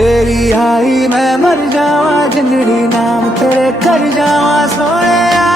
तेरी आई मैं मर जावा जिंदड़ी नाम तेरे कर जावा सोया।